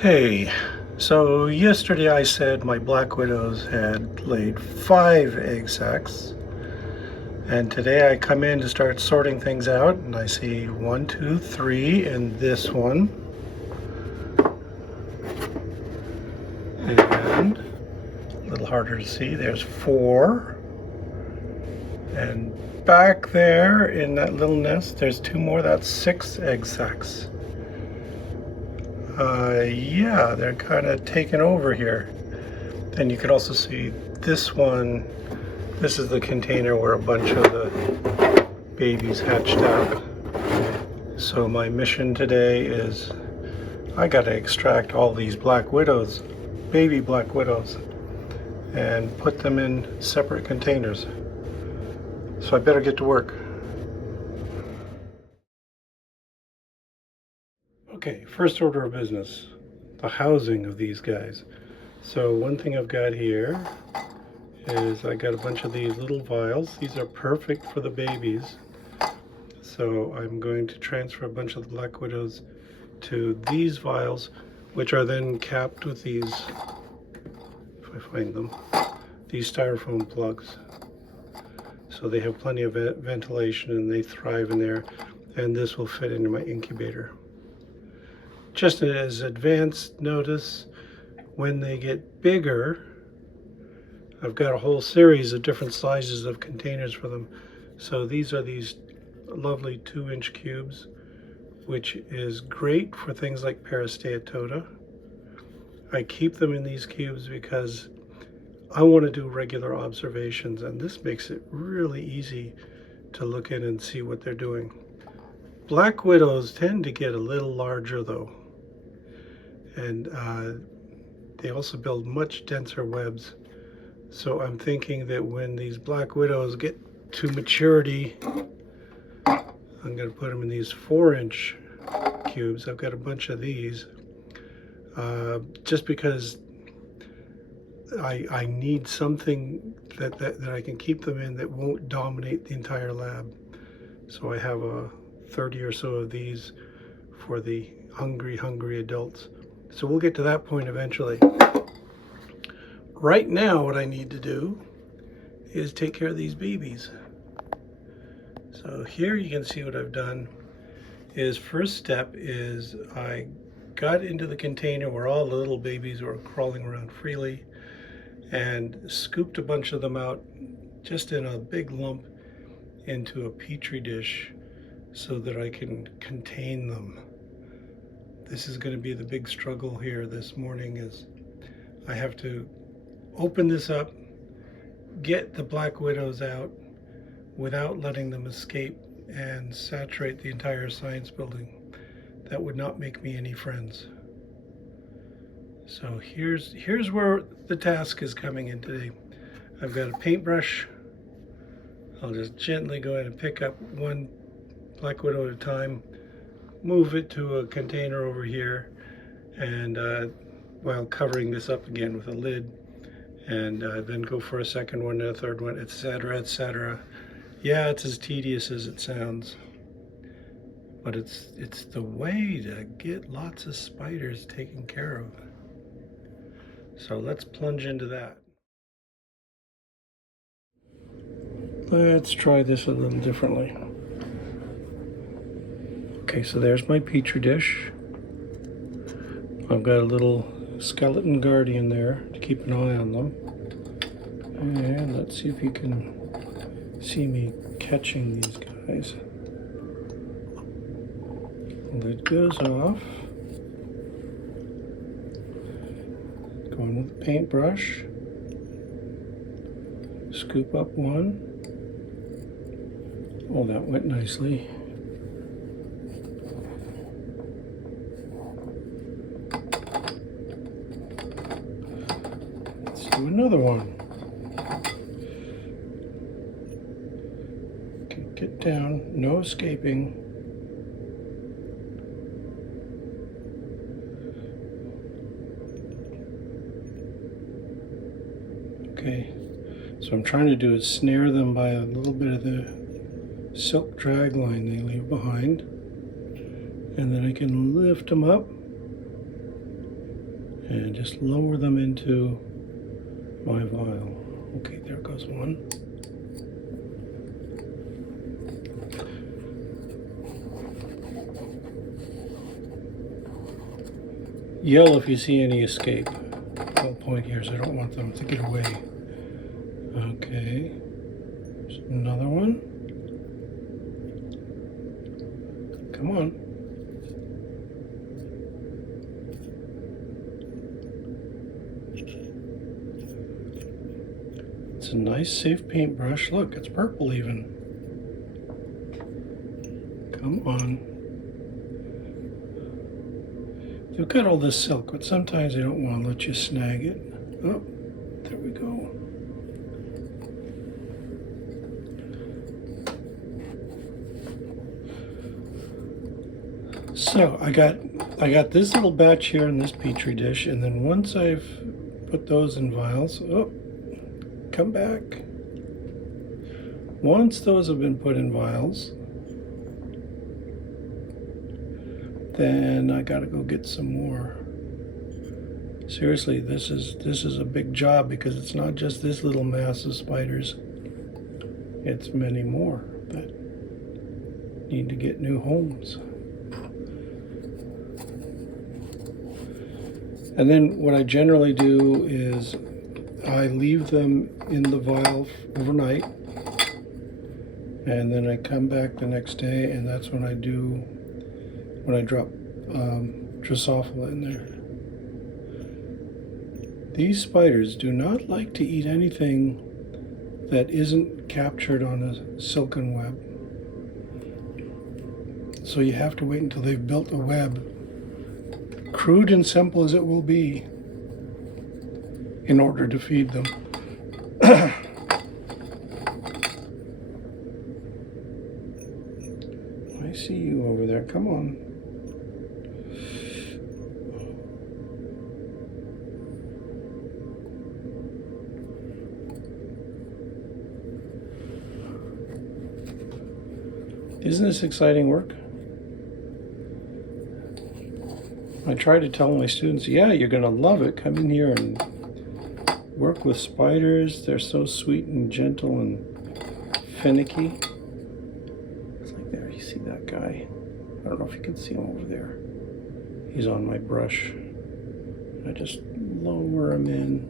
Hey, so yesterday I said my black widows had laid 5 egg sacs, and today I come in to start sorting things out, and I see 1, 2, 3 in this one, and a little harder to see, there's 4, and back there in that little nest there's 2 more, that's 6 egg sacs. Yeah, they're kind of taken over here. And you can also see this one. This is the container where a bunch of the babies hatched out. So my mission today is I got to extract all these black widows, baby black widows, and put them in separate containers. So I better get to work. Okay, first order of business, the housing of these guys. So one thing I've got here is I got a bunch of these little vials. These are perfect for the babies. So I'm going to transfer a bunch of the black widows to these vials, which are then capped with these, if I find them, these styrofoam plugs. So they have plenty of ventilation and they thrive in there, and this will fit into my incubator. Just as advanced notice, when they get bigger, I've got a whole series of different sizes of containers for them. So these are these lovely 2-inch cubes, which is great for things like Peristeatota. I keep them in these cubes because I want to do regular observations, and this makes it really easy to look in and see what they're doing. Black widows tend to get a little larger though, and they also build much denser webs. So I'm thinking that when these black widows get to maturity, I'm going to put them in these 4-inch cubes. I've got a bunch of these just because I need something that I can keep them in that won't dominate the entire lab. So I have 30 or so of these for the hungry adults. So we'll get to that point eventually. Right now what I need to do is take care of these babies. So here you can see what I've done is first step is I got into the container where all the little babies were crawling around freely and scooped a bunch of them out just in a big lump into a petri dish so that I can contain them. This is going to be the big struggle here this morning is I have to open this up, get the black widows out without letting them escape and saturate the entire science building. That would not make me any friends. So here's where the task is coming in today. I've got a paintbrush. I'll just gently go ahead and pick up one black widow at a time, move it to a container over here, and while covering this up again with a lid, and then go for a second one and a third one, etc., etc. Yeah, it's as tedious as it sounds, but it's the way to get lots of spiders taken care of. So let's plunge into that. Let's try this a little differently. Okay, so there's my petri dish. I've got a little skeleton guardian there to keep an eye on them. And let's see if you can see me catching these guys. Lid goes off. Going with the paintbrush. Scoop up one. Oh, that went nicely. Let's do another one. Okay, get down, no escaping. Okay, so I'm trying to do is snare them by a little bit of the silk drag line they leave behind, and then I can lift them up and just lower them into my vial. Okay, there goes one. Yell if you see any escape. The whole point here is I don't want them to get away. Okay, there's another one. Come on. It's a nice, safe paintbrush. Look, it's purple even. Come on. You've got all this silk, but sometimes I don't want to let you snag it. Oh, there we go. So I got this little batch here in this petri dish, and then once I've put those in vials, oh, come back. Once those have been put in vials, then I gotta go get some more. Seriously, this is a big job because it's not just this little mass of spiders. It's many more that need to get new homes. And then what I generally do is I leave them in the vial overnight, and then I come back the next day, and that's when I drop Drosophila in there. These spiders do not like to eat anything that isn't captured on a silken web. So you have to wait until they've built a web, crude and simple as it will be, in order to feed them. I see you over there. Come on. Isn't this exciting work? I try to tell my students, yeah, you're going to love it. Come in here and work with spiders. They're so sweet and gentle and finicky. It's like there, you see that guy? I don't know if you can see him over there. He's on my brush. I just lower him in.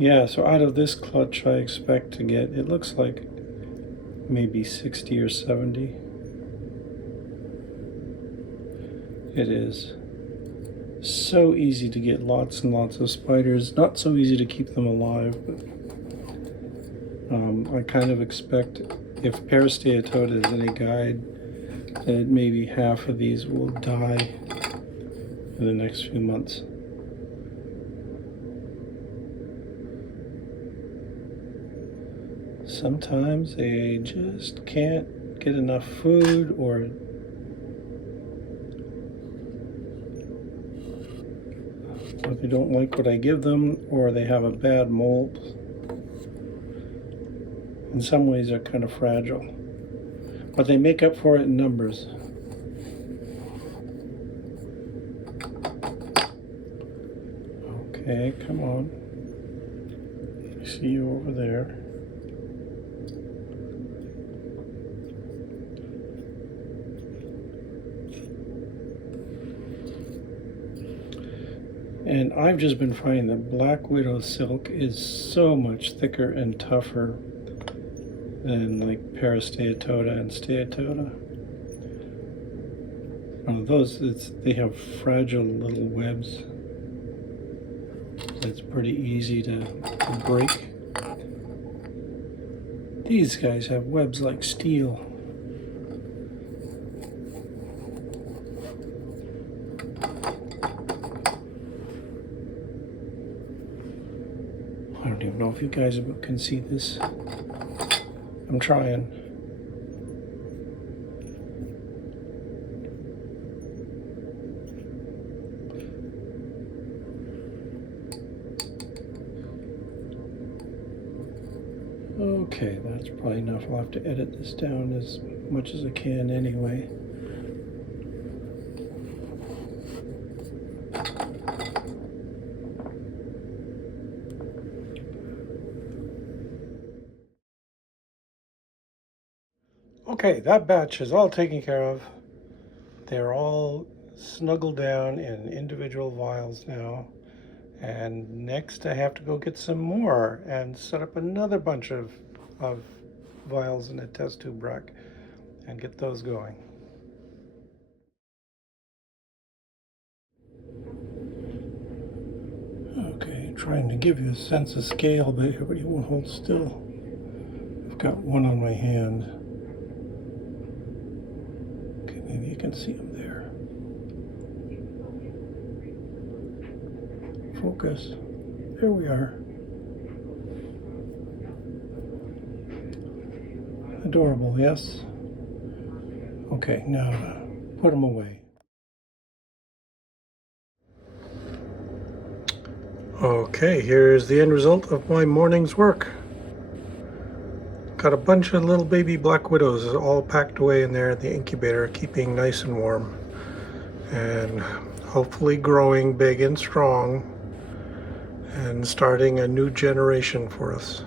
Yeah, so out of this clutch I expect to get, it looks like maybe 60 or 70. It is so easy to get lots and lots of spiders. Not so easy to keep them alive, but I kind of expect, if Peristeatota is any guide, that maybe half of these will die in the next few months. Sometimes they just can't get enough food, or they don't like what I give them, or they have a bad mold. In some ways they're kind of fragile, but they make up for it in numbers. Okay, come on. I see you over there. And I've just been finding that Black Widow silk is so much thicker and tougher than like Peristeatota and Steatota. They have fragile little webs. It's pretty easy to break. These guys have webs like steel. I don't even know if you guys can see this. I'm trying. Okay, that's probably enough. I'll have to edit this down as much as I can anyway. Okay, that batch is all taken care of. They're all snuggled down in individual vials now. And next I have to go get some more and set up another bunch of vials in a test tube rack and get those going. Okay, trying to give you a sense of scale, but everybody won't hold still. I've got one on my hand. Okay, maybe you can see them there. Focus. There we are. Adorable, yes? Okay, now put them away. Okay, here's the end result of my morning's work. Got a bunch of little baby black widows all packed away in there at the incubator, keeping nice and warm. And hopefully growing big and strong and starting a new generation for us.